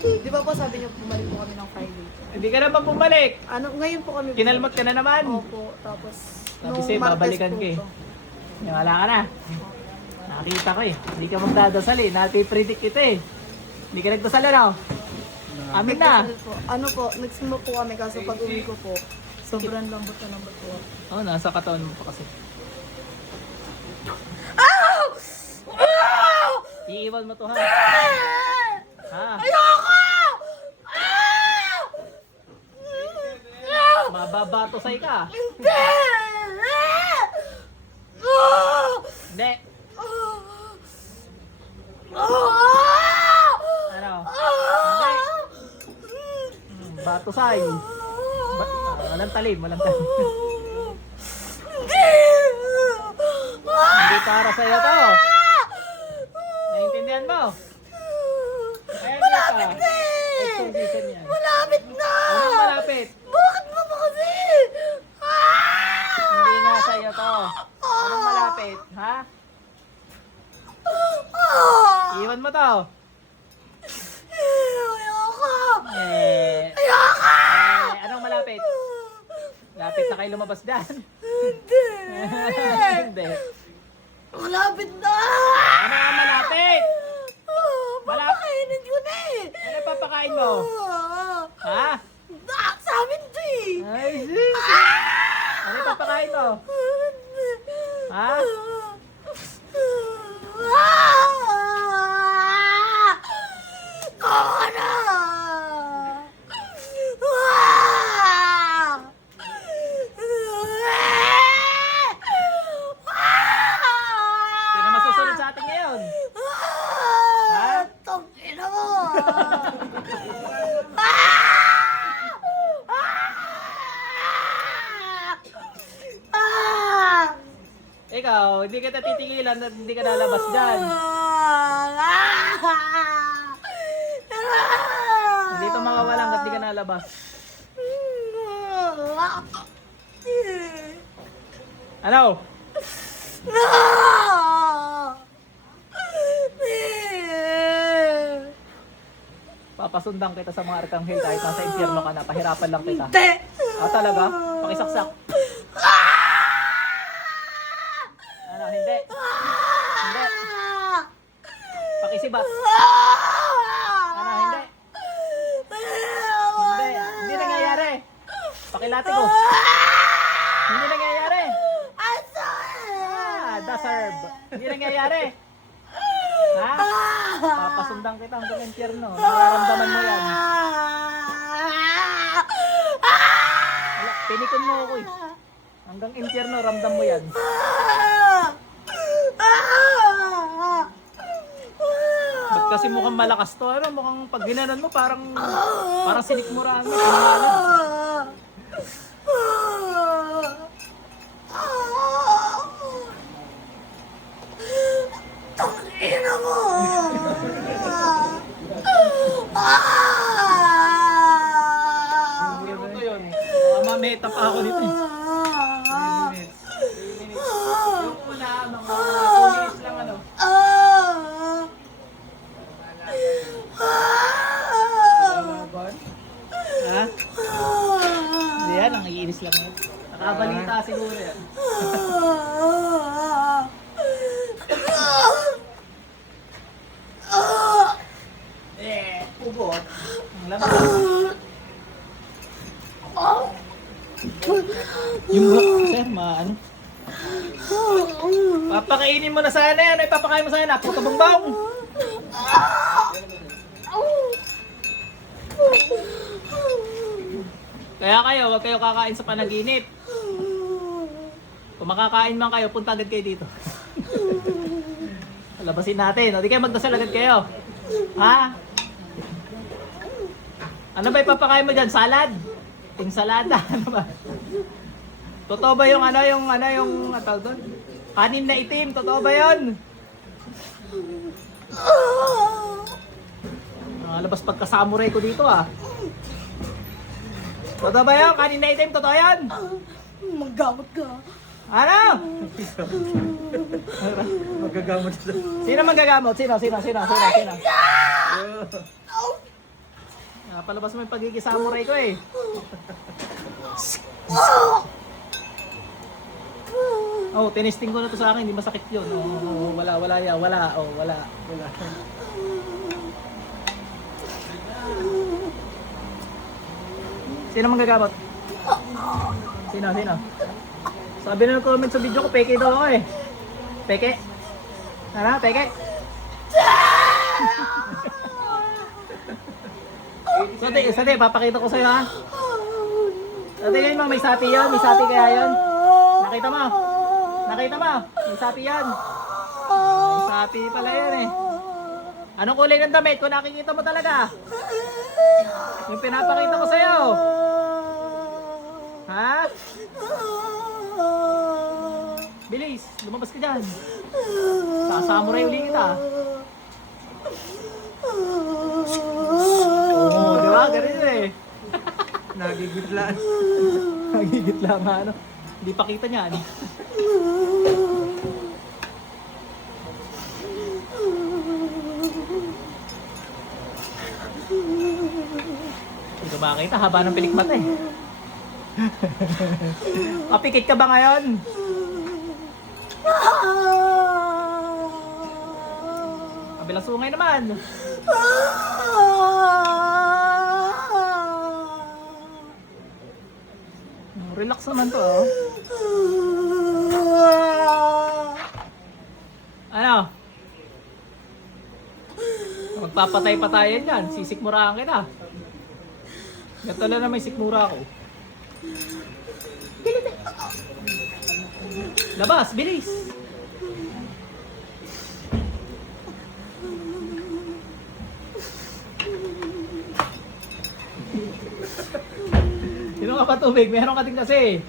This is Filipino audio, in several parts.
Di ba po sabi niyo bumalik po kami ng Friday? Hindi ka naman bumalik. Ano, ngayon po kami Kinalmot ka na naman. Opo, tapos Sabi sa'yo, babalikan ka eh. Wala ka na. Nakita ko eh. Hindi ka magdadasal eh. Nati-predict kita eh. Hindi ka nagdasal ano? Amin na. Ano po, nagsimba po kami kaso pag uwi ko po, sobrang lambot na lambot po. Oo, nasa katawan mo pa kasi. Iiwan mo to ha. Ha? Ayoko! Mababatosay ka. Hindi! Hindi. Ano? Hindi. Batosay. Walang talim, walang talim. Hindi para sa'yo to. Naiintindihan mo? Malapit na eh! Exorcism yan. Malapit na! Anong malapit? Bakit mo ba kasi? Hindi nga sa'yo to. Anong malapit? Ha? Iwan mo to. Ayoko! Ayoko! Anong malapit? Lapit na kayo lumabas dyan. Hindi! Hindi. Malapit na! Ano ang malapit? Papakainin ko na eh! Ano papakain mo? Ha? Sa amin to eh! Ay, sis! Ano papakain mo? Ha? Kawa na! Sino masusunod sa atin ngayon? Ha? Tangina mo! Ikaw, hindi kita titigilan at hindi ka lalabas dyan. Hindi ito makawalan at hindi ka nalabas. Ano? Papasundan kita sa mga arkanghel kahit nasa impyerno ka na. Pahirapan lang kita. Hindi! Ah, talaga? Pakisaksak. Ano, hindi. Hindi. Pakisibat. Ano, hindi. Hindi. Hindi nangyayari. Pakilati ko. Hindi nangyayari. Ah, deserve. Hindi nangyayari. Ha? Papasundan kita hanggang impyerno. Nararamdaman mo yan. Wala, pinikon mo ako eh. Hanggang impyerno, ramdam mo yan. Ba't kasi mukhang malakas to? Ano, mukhang pag ginanon mo, parang sinikmuraan mo. Pangalan. Tangina mo! Ano to yun? Mameta pa ako dito eh. 3 minutes. 3 minutes. Yung una, mga 2 minutes lang ano. Ha? Hindi yan, ang iinis lang yun. Nakabalita siguro yan. Ubot. Ang lamang. Yung sir, ano? Papakainin mo na sana yan. Ay, papakain mo sana. Puto bongbong. Kaya kayo, huwag kayo kakain sa panaginip. Kung makakain man kayo, punta agad kayo dito. Labasin natin. O, di kayo magdasal agad kayo. Ha? Ano ba ipapakain mo dyan? Salad? Salada? Ano ba? Totoo ba yung yung tawag doon? Kanin na itim, totoo ba yun? Labas pagka-samurai ko dito ah. Totoo ba yun? Kanin na itim, totoo yan? Maggamot ka. Ano? Magagamot siya. Sino manggagamot? Sino? Palabas mo yung pagiging samurai ko eh. Oh, tinesting ko na to sa akin, hindi masakit yun. Oh, wala yan, wala. Oh, wala. Sino manggagamot? Sino? Sabi na comment sa video ko, peke daw ako eh. Peke? Ano? Peke? Sati, papakita ko sa'yo ha. Sati yun, may sapi yan. May sapi kaya yun. Nakita mo? May sapi yan. May sapi pala yan eh. Anong kulay ng damit? Kung nakikita mo talaga. Yung pinapakita ko sa'yo. Ha? Bilis, lumabas ka dyan. Sasamurai uli kita. Oo, di ba? Ganun eh. Nagigitlaan. Nagigitla nga ano. Hindi pa kita niyan. Hindi ko makita, haba ng pilikmat eh. Papikit ka ba ngayon? Kabilang sungay naman. Relax naman to oh. Ano? Magpapatay-patayan yan. Sisikmuraan kita. Gato lang na may sikmura ako. Labas, bilis! Sino ka pa tubig? Meron ka din kasi.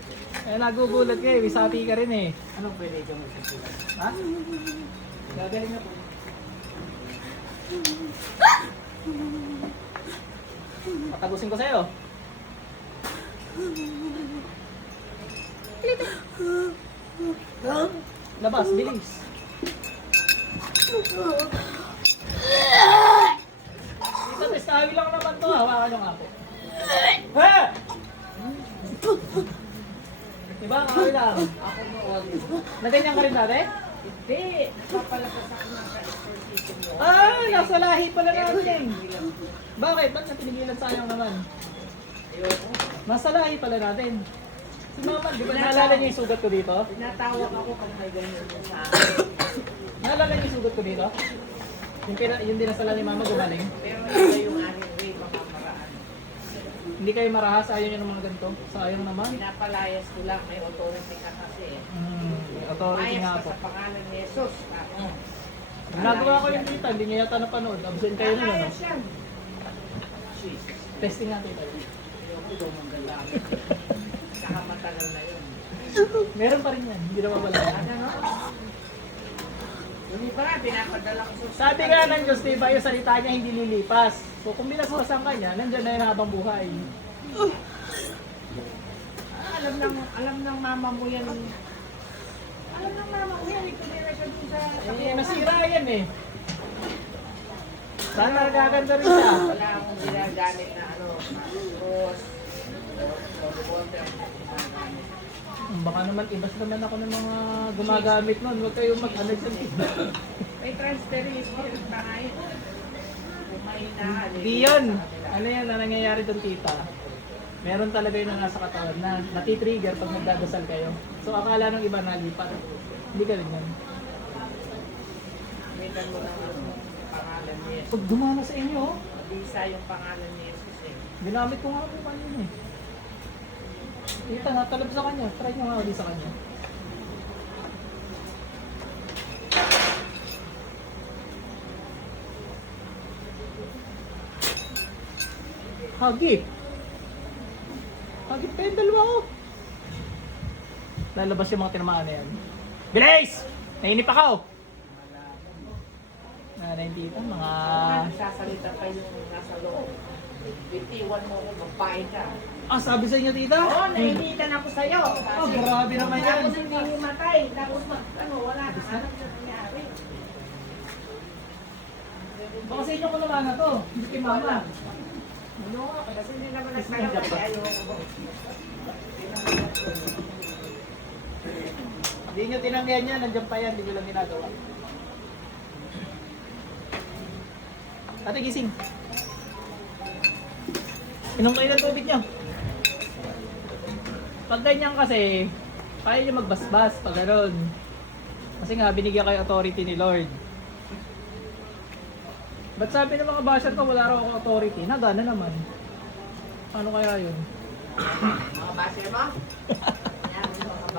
Eh, nagugulat ka eh. May sapi ka rin eh. Anong pwede dyan magsasabi? Ha? Gagaling na po. Patagusin ko sa'yo. Labas, bilis. Dito, testawi lang naman to. Hawakan nyo nga po. Ha! Diba, kawin lang. Ako noon. Naganyan ka rin dati? Hindi. Papalakas ako ng exorcism mo. Ah, nasa lahi pala natin. Bakit? Ba't na pinigilan sayang naman? Ayoko. Nasa lahi pala natin. Si Mama, di ba naalala niyo yung sugat ko dito? Tinatawag ako pag may ganyan mo sa akin. Naalala niyo yung sugat ko dito? Yung dinasala ni Mama gumaling? Pero iba yung aking way, mamamaraan. Hindi kayo marahas, ayaw niyo ng mga ganito. Sayang naman. Pinapalayas ko lang, may authority ka kasi. Authority Mayas nga ka po. sa pangalan ni Jesus. Ako. Ginagawa ko yung tita, hindi niya yata napanood. Absent kayo nun, ano? Palayas yan. Jesus. Testing natin tayo. Ayoko daw manggagamit. Saka matagal na yun. Meron pa rin yan, hindi na mawala. Ano no? Yung iba nga, pinapadala ko sa Sabi nga ng Diyos, diba, yung salita niya hindi lilipas. So kung binasbasan ka niya, nandyan na yun habang buhay. Alam ng mama mo yan. Alam ng mama mo yan, ito nila siya dun sa... Eh, nasira yan eh. Sana nagaganda rin siya. Wala akong ginagamit na ano, cross, water, Baka naman, ibas naman ako ng mga gumagamit nun. Huwag kayong mag-alag sa tita. may transferee spirit na nga yun. Kung may nahal, Hindi yun. Ano yan na nangyayari doon tita? Meron talaga yun na nasa katawan na natitrigger pag nagdadasal kayo. So akala ng iba nalipat. Hindi ka rin yan. gamitan mo ng ano, pangalan ni Jesus. Pag dumana sa inyo, oh. Mabisa yung pangalan ni Jesus eh. Ginamit ko nga po kanina eh. Tita, natalab sa kanya. Try nyo nga ulit sa kanya. Hagi. Hagi pa yung dalawa ko. Lalabas yung mga tinamaan na yan. Bilis! Nainip ako! Yung tita, mga... Nagsasalita pa yung nasa loob. Bitiwan mo ko, magpain ka. Ah, sabi sa inyo tita? Oo, nainitan ako sa'yo. Oh, grabe naman yan. Tapos hindi matay. Tapos wala ka alam sa nangyari. Baka sa inyo ko naman na to. Hindi kay mama. Ano nga, kasi hindi naman nagtalaga kasi ayoko. Hindi nyo tinanggihan yan, nandiyan pa yan, hindi ko lang ginagawa. Ate, gising. Inom kayo ng tubig nyo. Pag ganyan kasi, kaya nyo magbasbas pag gano'n. Kasi nga, binigyan kayo authority ni Lord. Ba't sabi ng mga basher ko, wala raw ako authority? Nagana naman. Ano kaya yun? Mga basher mo?